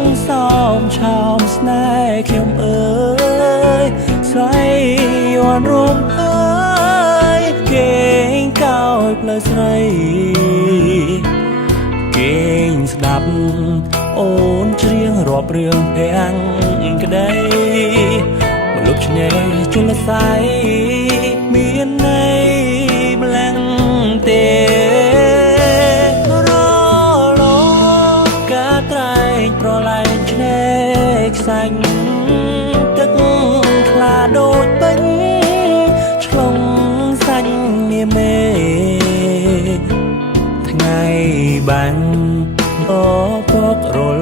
ងសោមឆោមស្នេហ៍ខ្ញុំអើយស្រីយន់រំអើយគេងកោយផ្លូវស្រីគេងស្ដាប់អូនច្រៀងរាប់រឿងភាំងក្ដីមកលុបឆ្នេរជលស័យមានន័យម្លាំងទេរលងការត្រែងប្រឡែងឆ្នេរខ្សាច់ទឹកខ្លាដូចពេញឆ្លងសាច់នាមេថ្ងៃបាញ់បបករល